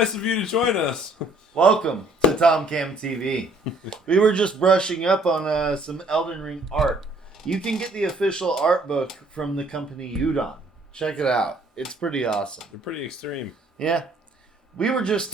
nice of you to join us. Welcome to TomCam TV. We were just brushing up on some Elden Ring art. You can get the official art book from the company Udon. Check it out. It's pretty awesome. They're pretty extreme. Yeah. We were just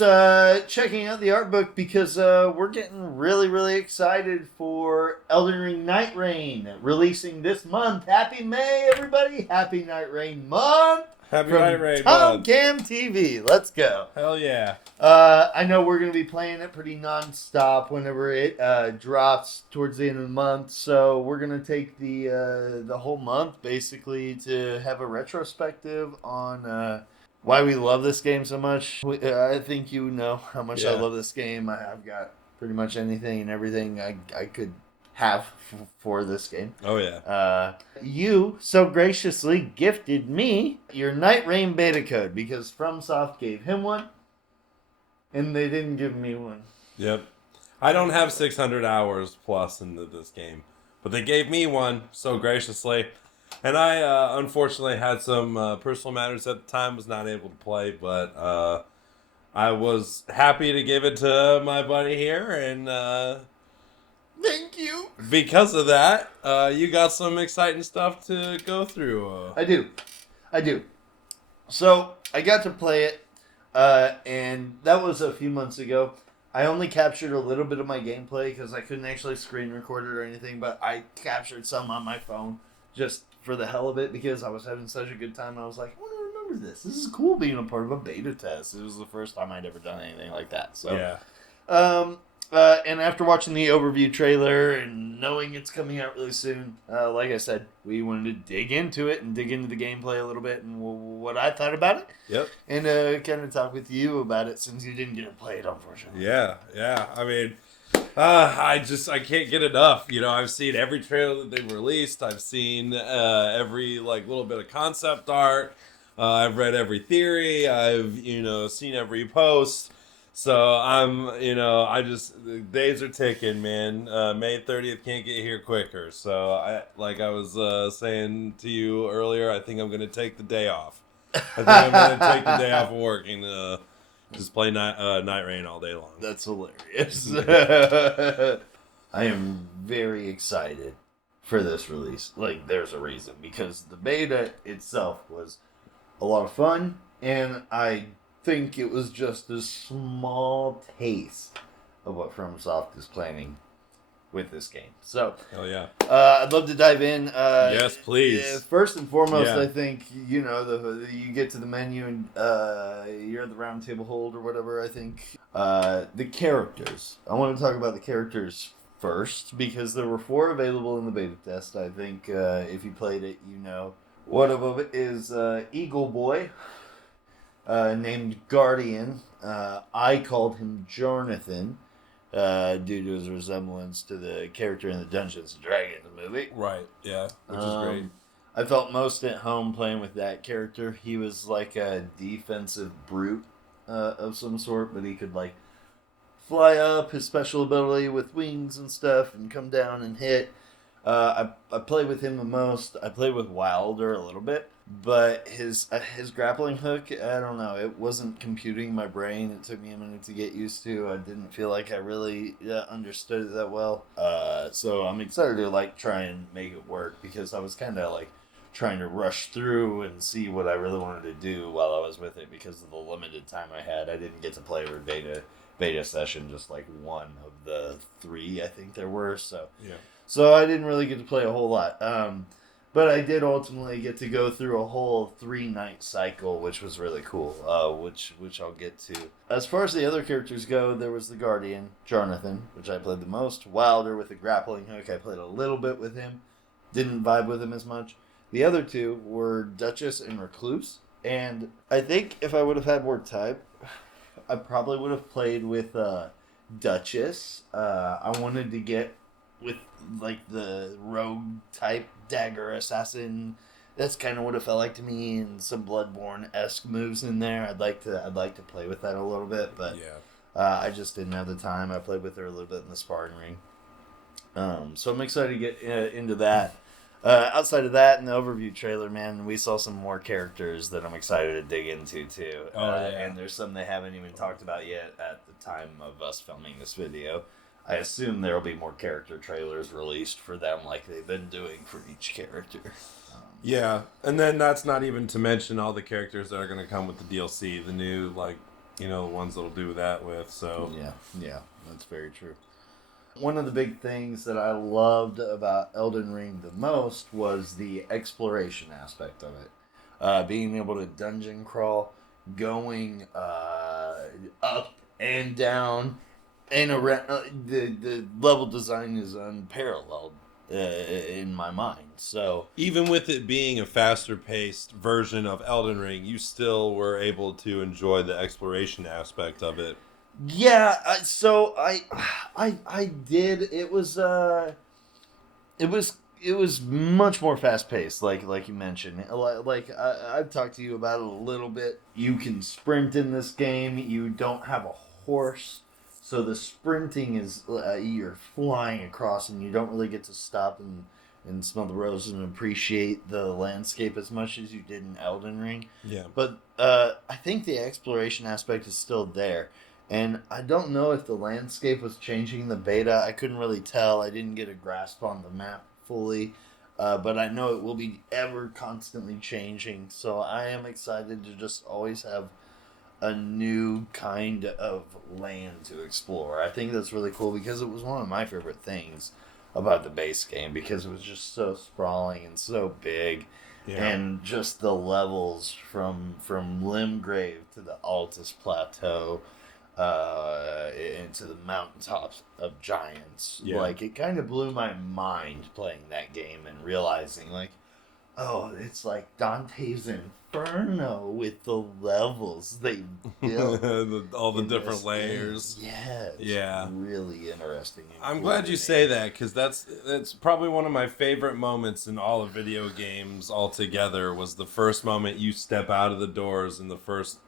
checking out the art book because we're getting really excited for Elden Ring Nightreign releasing this month. Happy May, everybody. Happy Nightreign month. Happy from Nightreign month. TomCam TV. Let's go. Hell yeah. I know we're going to be playing it pretty non-stop whenever it drops towards the end of the month. So we're going to take the whole month basically to have a retrospective on why we love this game so much. I think you know how much I love this game. I've got pretty much anything and everything I could have for this game. Oh yeah. You so graciously gifted me your Nightreign beta code because FromSoft gave him one and they didn't give me one. Yep. I don't have 600 hours plus into this game, but they gave me one so graciously. And I unfortunately had some personal matters at the time, was not able to play, but I was happy to give it to my buddy here, and Thank you. because of that, you got some exciting stuff to go through. I do. So I got to play it, and that was a few months ago. I only captured a little bit of my gameplay because I couldn't actually screen record it or anything, but I captured some on my phone just for the hell of it because I was having such a good time. I was like, I want to remember this. This is cool being a part of a beta test. It was the first time I'd ever done anything like that. So Yeah. And after watching the overview trailer and knowing it's coming out really soon, like I said, we wanted to dig into it and dig into the gameplay a little bit and what I thought about it. Yep. And kind of talk with you about it since you didn't get to play it, unfortunately. Yeah. I mean, I can't get enough. You know, I've seen every trailer that they've released. I've seen every little bit of concept art. I've read every theory. I've seen every post. So the days are ticking, man. May 30th can't get here quicker. So I was saying to you earlier, I think I'm gonna take the day off. I think I'm gonna take the day off of work and just play Nightreign all day long. That's hilarious. I am very excited for this release. Like, there's a reason. Because the beta itself was a lot of fun, and I think it was just a small taste of what FromSoft is planning with this game. So, hell yeah. I'd love to dive in. Yes, please. First and foremost, I think, you get to the menu and you're at the round table hold or whatever, I think. The characters. I want to talk about the characters first because there were 4 available in the beta test. I think if you played it, you know. One of them is Eagle Boy, named Guardian. I called him Jonathan. Due to his resemblance to the character in the Dungeons & Dragons movie. Right, yeah, which is great. I felt most at home playing with that character. He was like a defensive brute of some sort, but he could like fly up, his special ability with wings and stuff, and come down and hit. I played with him the most. I played with Wilder a little bit. But his grappling hook, I don't know, it wasn't computing my brain. It took me a minute to get used to. I didn't feel like I really understood it that well. So I'm excited to try and make it work because I was kind of trying to rush through and see what I really wanted to do while I was with it because of the limited time I had. I didn't get to play a beta session, just one of the 3 I think there were. So yeah. So I didn't really get to play a whole lot. But I did ultimately get to go through a whole 3-night cycle, which was really cool, which I'll get to. As far as the other characters go, there was the Guardian, Jonathan, which I played the most. Wilder with the grappling hook, I played a little bit with him. Didn't vibe with him as much. The other 2 were Duchess and Recluse. And I think if I would have had more time, I probably would have played with Duchess. I wanted to get with the rogue type dagger assassin. That's kind of what it felt like to me, and some Bloodborne-esque moves in there. I'd like to play with that a little bit, but yeah. I just didn't have the time. I played with her a little bit in the sparring ring. So I'm excited to get into that. Outside of that, in the overview trailer, man, we saw some more characters that I'm excited to dig into too. Oh, yeah. And there's some they haven't even talked about yet at the time of us filming this video. I assume there will be more character trailers released for them, like they've been doing for each character. Yeah, and then that's not even to mention all the characters that are going to come with the DLC, the new, like, you know, the ones that'll do that with, so... Yeah, that's very true. One of the big things that I loved about Elden Ring the most was the exploration aspect of it. Being able to dungeon crawl, going up and down, and around. The level design is unparalleled in my mind. So even with it being a faster-paced version of Elden Ring, you still were able to enjoy the exploration aspect of it. yeah, so I did. It was much more fast paced, like you mentioned. Like I've talked to you about it a little bit. You can sprint in this game. You don't have a horse, so the sprinting is you're flying across, and you don't really get to stop and smell the roses and appreciate the landscape as much as you did in Elden Ring. Yeah. But I think the exploration aspect is still there. And I don't know if the landscape was changing in the beta. I couldn't really tell. I didn't get a grasp on the map fully. But I know it will be ever constantly changing. So I am excited to just always have a new kind of land to explore. I think that's really cool because it was one of my favorite things about the base game, because it was just so sprawling and so big. Yeah. And just the levels from Limgrave to the Altus Plateau, into the mountaintops of giants. Yeah. Like, it kind of blew my mind playing that game and realizing, like, oh, it's like Dante's Inferno with the levels they built. All the in different this layers. game. Yeah. It's Yeah. really interesting. And I'm cool glad to you me. say that, because that's probably one of my favorite moments in all of video games altogether, was the first moment you step out of the doors in the first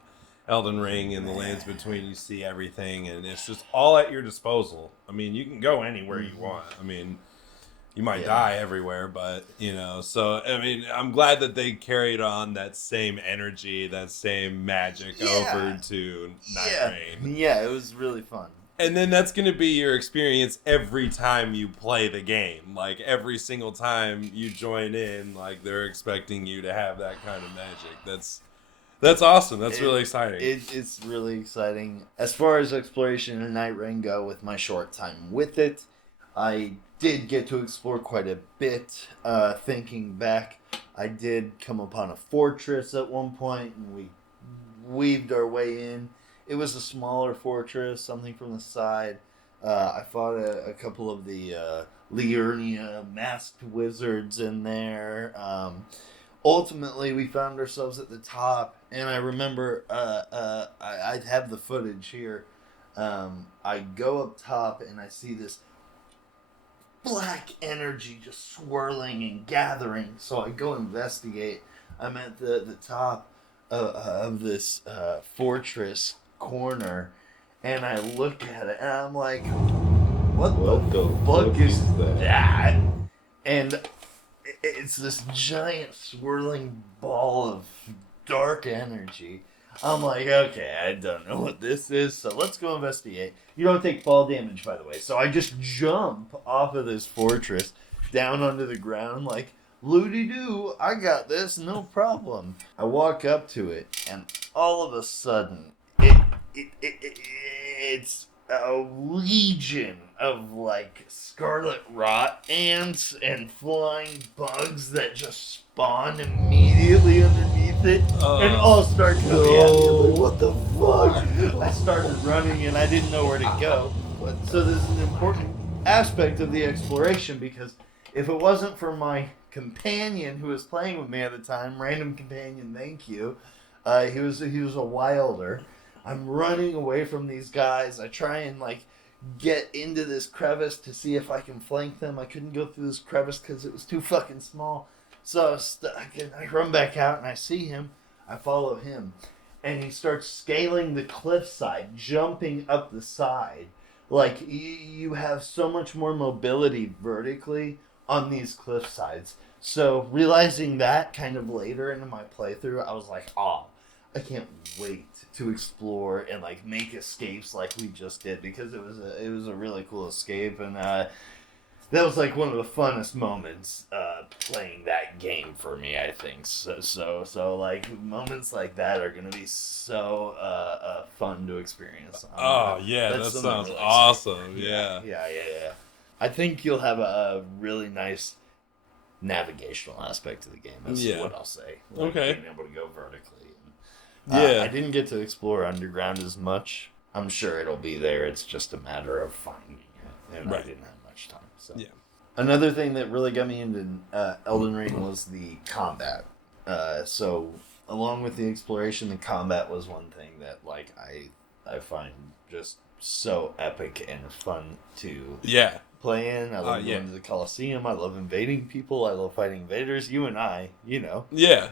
Elden Ring, and the lands between, you see everything, and it's just all at your disposal. I mean, you can go anywhere you want. I mean, you might die everywhere, but, you know, so, I mean, I'm glad that they carried on that same energy, that same magic over to Nightreign. Yeah, it was really fun. And then that's going to be your experience every time you play the game. Like, every single time you join in, like, they're expecting you to have that kind of magic. That's awesome. That's really exciting. It's really exciting. As far as exploration and Nightreign go, with my short time with it, I did get to explore quite a bit. Thinking back, I did come upon a fortress at one point, and we weaved our way in. It was a smaller fortress, something from the side. I fought a couple of the Liurnia masked wizards in there. Ultimately, we found ourselves at the top, and I remember I have the footage here. I go up top, and I see this black energy just swirling and gathering. So I go investigate. I'm at the top of this fortress corner, and I look at it, and I'm like, what the fuck is that? And it's this giant swirling ball of dark energy. I'm like, okay, I don't know what this is, so let's go investigate. You don't take fall damage, by the way. So I just jump off of this fortress down onto the ground like, Looty-doo, I got this, no problem. I walk up to it, and all of a sudden, it's a legion of like scarlet rot ants and flying bugs that just spawn immediately underneath it and all start coming at me. I'm like, what the fuck? I started running and I didn't know where to go. So this is an important aspect of the exploration, because if it wasn't for my companion who was playing with me at the time, random companion, thank you, he was a wilder. I'm running away from these guys. I try and like get into this crevice to see if I can flank them. I couldn't go through this crevice because it was too fucking small. So I was stuck, and I run back out and I see him. I follow him, and he starts scaling the cliffside, jumping up the side. Like, you have so much more mobility vertically on these cliff sides. So realizing that kind of later into my playthrough, I was like, oh, I can't wait to explore and like make escapes like we just did, because it was a really cool escape, and that was like one of the funnest moments playing that game for me, I think. So like moments like that are gonna be so fun to experience. Oh yeah, that something sounds really awesome. exciting. Yeah. Yeah. I think you'll have a really nice navigational aspect to the game. That's what I'll say. Like Okay. being able to go vertically. Yeah. I didn't get to explore underground as much. I'm sure it'll be there. It's just a matter of finding it, and I didn't have much time. So Yeah. another thing that really got me into Elden Ring was the combat. So along with the exploration, the combat was one thing that like I find just so epic and fun to play in. I love going to the Colosseum. I love invading people. I love fighting invaders. You and I, you know. Yeah.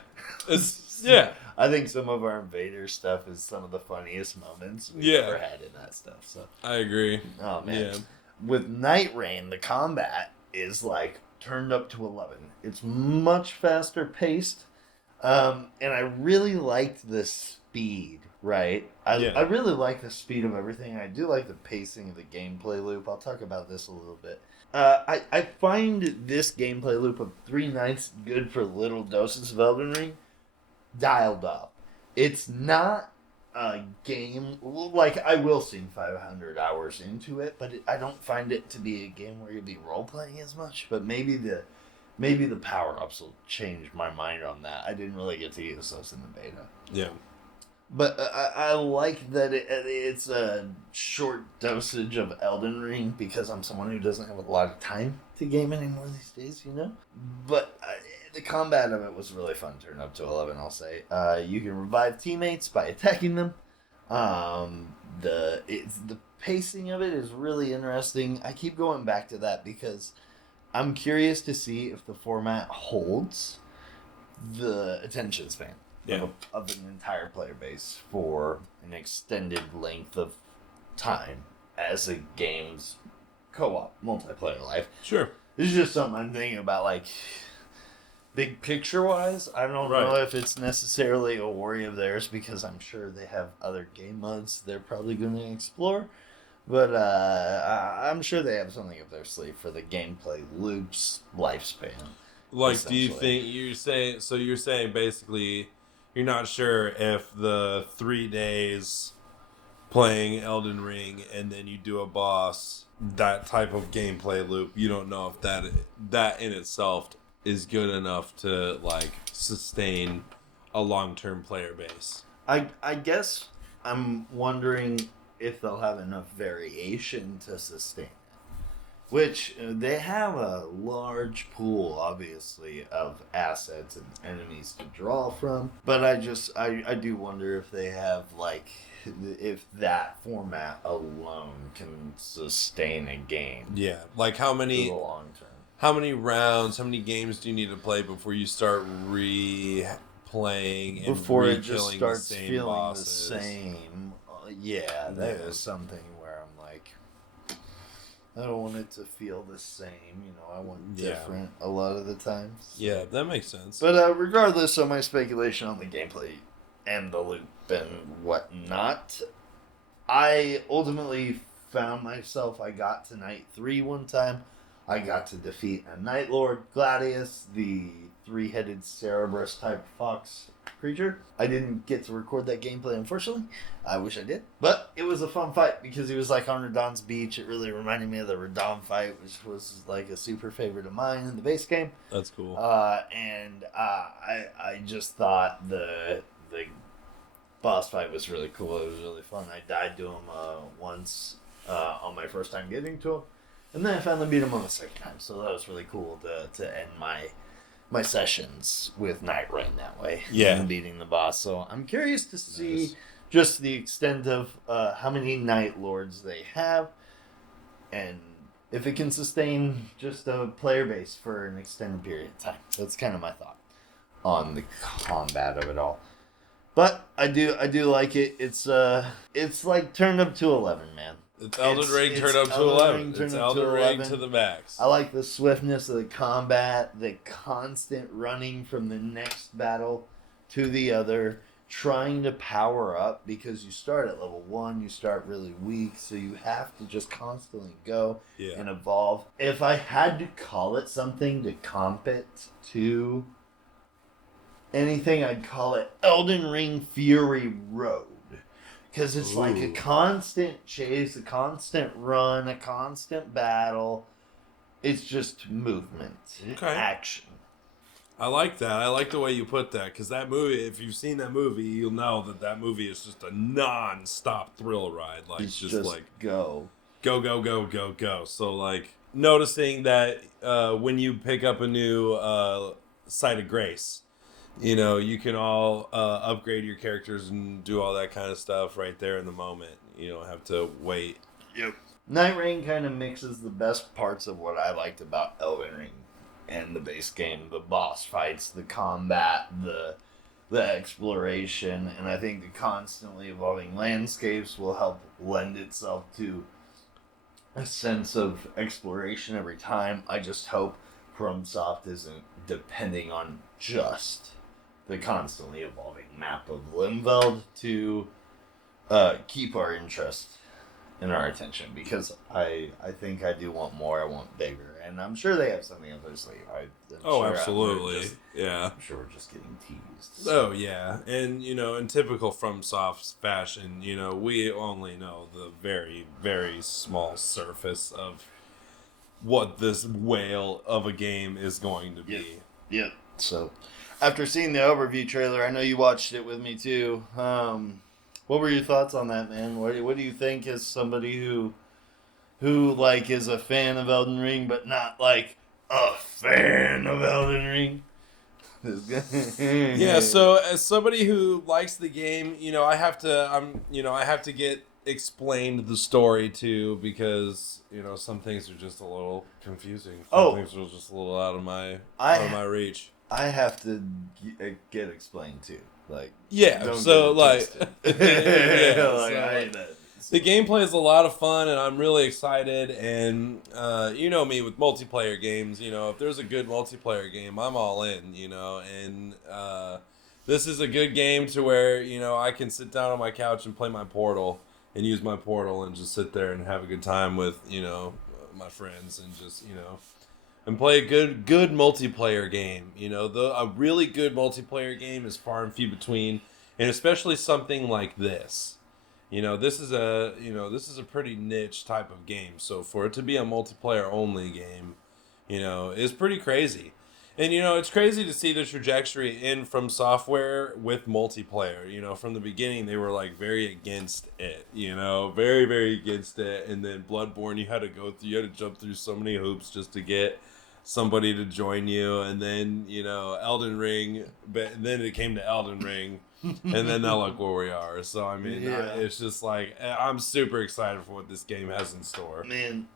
I think some of our invader stuff is some of the funniest moments we've ever had in that stuff. So I agree. Oh man. Yeah. With Nightreign, the combat is like turned up to 11. It's much faster paced. And I really liked the speed, right? I really like the speed of everything. I do like the pacing of the gameplay loop. I'll talk about this a little bit. I find this gameplay loop of 3 nights good for little doses of Elden Ring dialed up. It's not a game, like I will sink 500 hours into it, but I don't find it to be a game where you'll be role-playing as much, but maybe the power-ups will change my mind on that. I didn't really get to use those in the beta. Yeah. But I like that it's a short dosage of Elden Ring, because I'm someone who doesn't have a lot of time to game anymore these days, you know? But the combat of it was really fun, turned up to 11, I'll say. You can revive teammates by attacking them. The pacing of it is really interesting. I keep going back to that because I'm curious to see if the format holds the attention span of an entire player base for an extended length of time as a game's co-op multiplayer life. Sure. This is just something I'm thinking about, like, big picture wise. I don't know if it's necessarily a worry of theirs, because I'm sure they have other game modes they're probably going to explore. But I'm sure they have something up their sleeve for the gameplay loop's lifespan. Like, do you think you're saying basically you're not sure if the 3 days playing Elden Ring and then you do a boss, that type of gameplay loop, you don't know if that in itself is good enough to like sustain a long-term player base? I guess I'm wondering if they'll have enough variation to sustain it. Which, they have a large pool, obviously, of assets and enemies to draw from. But I do wonder if they have, like, if that format alone can sustain a game. Yeah. Like, how many for the long term. How many rounds, how many games do you need to play before you start replaying and before it just re-killing starts the same feeling bosses? the same? That is something where I'm like, I don't want it to feel the same. You know, I want different a lot of the times. Yeah, that makes sense. But regardless of my speculation on the gameplay and the loop and whatnot, I ultimately found myself, I got to Night 3 one time. I got to defeat a Night Lord, Gladius, the 3-headed Cerberus type fox creature. I didn't get to record that gameplay, unfortunately. I wish I did. But it was a fun fight because he was like on Radahn's beach. It really reminded me of the Radahn fight, which was like a super favorite of mine in the base game. That's cool. And I just thought the boss fight was really cool. It was really fun. I died to him once on my first time getting to him. And then I finally beat him on the second time, so that was really cool to end my sessions with Nightreign that way. Yeah. And beating the boss. So I'm curious to see just the extent of how many Night Lords they have, and if it can sustain just a player base for an extended period of time. That's kind of my thought on the combat of it all. But I do like it. It's like turned up to 11, man. It's Elden Ring turned up to 11. It's Elden Ring to the max. I like the swiftness of the combat, the constant running from the next battle to the other, trying to power up because you start at level 1, you start really weak, so you have to just constantly go and evolve. If I had to call it something to comp it to anything, I'd call it Elden Ring Fury Road. Because it's like a constant chase, a constant run, a constant battle. It's just movement, action. I like that. I like the way you put that. Because that movie, if you've seen that movie, you'll know that movie is just a non-stop thrill ride. Like, it's just like, go. Go, go, go, go, go. So, like, noticing that when you pick up a new Site of Grace, you know, you can all upgrade your characters and do all that kind of stuff right there in the moment. You don't have to wait. Yep. Nightreign kind of mixes the best parts of what I liked about Elden Ring and the base game. The boss fights, the combat, the exploration. And I think the constantly evolving landscapes will help lend itself to a sense of exploration every time. I just hope FromSoft isn't depending on just the constantly evolving map of Limveld to keep our interest and our attention, because I think I do want more. I want bigger, and I'm sure they have something up their sleeve. Absolutely. I'm sure we're just getting teased. Oh yeah, and you know, in typical FromSoft fashion, you know, we only know the very, very small surface of what this whale of a game is going to be. Yep. So, after seeing the overview trailer, I know you watched it with me too. What were your thoughts on that, man? What do you think as somebody who like is a fan of Elden Ring, but not like a fan of Elden Ring? Yeah. So as somebody who likes the game, you know, I have to get explained the story too, because you know some things are just a little confusing. Some things are just a little out of my reach. I have to get explained too. Like, so like, the gameplay is a lot of fun, and I'm really excited. And you know me with multiplayer games. You know, if there's a good multiplayer game, I'm all in. You know, and this is a good game to where you know I can sit down on my couch and play my Portal and use my Portal and just sit there and have a good time with you know my friends and just you know. And play a good multiplayer game. You know, a really good multiplayer game is far and few between, and especially something like this. You know, this is a pretty niche type of game. So for it to be a multiplayer only game, you know, is pretty crazy. And you know, it's crazy to see the trajectory in From Software with multiplayer. You know, from the beginning they were like very against it. You know, very very against it. And then Bloodborne, you had to jump through so many hoops just to get somebody to join you, and then you know Elden Ring, but then it came to Elden Ring, and then now look where we are. So I mean, it's just like I'm super excited for what this game has in store. Man,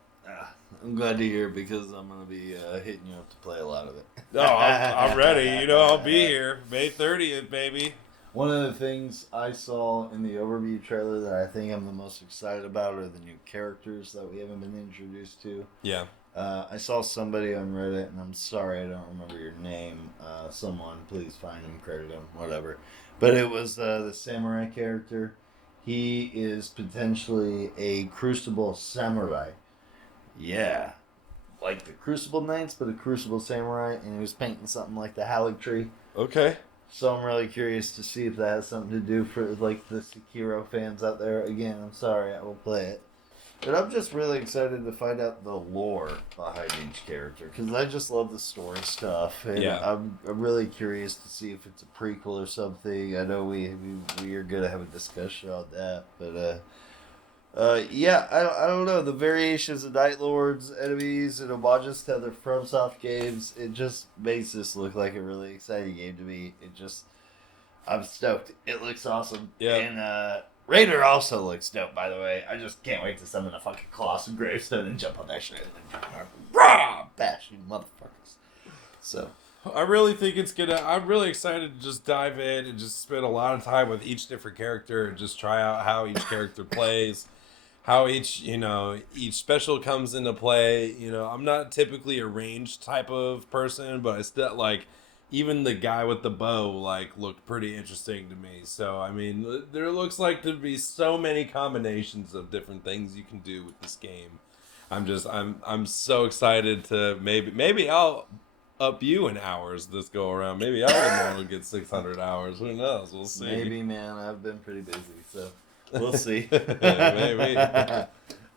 I'm glad to hear, because I'm gonna be hitting you up to play a lot of it. Oh, I'm ready. You know, I'll be here May 30th, baby. One of the things I saw in the overview trailer that I think I'm the most excited about are the new characters that we haven't been introduced to. Yeah. I saw somebody on Reddit, and I'm sorry I don't remember your name. Someone, please find him, credit him, whatever. But it was the samurai character. He is potentially a Crucible samurai. Yeah. Like the Crucible Knights, but a Crucible samurai, and he was painting something like the Halleck tree. Okay. So I'm really curious to see if that has something to do for like the Sekiro fans out there. Again, I'm sorry, I will play it. But I'm just really excited to find out the lore behind each character, because I just love the story stuff, and I'm really curious to see if it's a prequel or something. I know we are gonna have a discussion on that, but I don't know, the variations of Night Lords, enemies, and homages to other FromSoft games, it just makes this look like a really exciting game to me. I'm stoked. It looks awesome. Yeah. And Raider also looks dope, by the way. I just can't wait to summon a fucking Colossal Gravestone and jump on that shit and rah, bash you motherfuckers. So I really think I'm really excited to just dive in and just spend a lot of time with each different character and just try out how each character plays. how each special comes into play. I'm not typically a ranged type of person, but I still like even the guy with the bow like looked pretty interesting to me. So I mean, there looks like to be so many combinations of different things you can do with this game. I'm so excited to maybe I'll up you in hours this go around. Maybe I'll be able to get 600 hours. Who knows? We'll see. Maybe, man. I've been pretty busy, so we'll see. Maybe.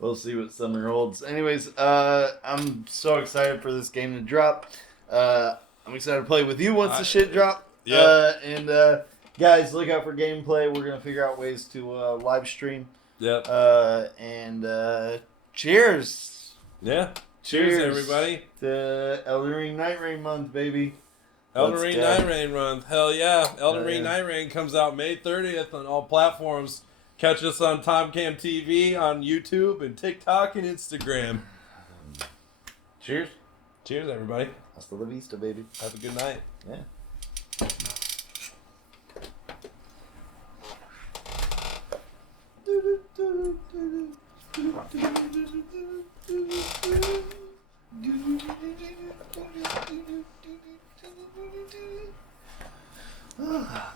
We'll see what summer holds. Anyways, I'm so excited for this game to drop. I'm excited to play with you once the shit drop. Yep. And guys, look out for gameplay. We're gonna figure out ways to live stream. Yep. And cheers. Yeah. Cheers, everybody. To Elden Ring Nightreign month, baby. Elden Ring Nightreign month. Hell yeah. Elden Ring Nightreign comes out May 30th on all platforms. Catch us on TomCam TV, on YouTube, and TikTok and Instagram. Cheers. Cheers, everybody. Hasta la vista, baby. Have a good night. Yeah. Ah.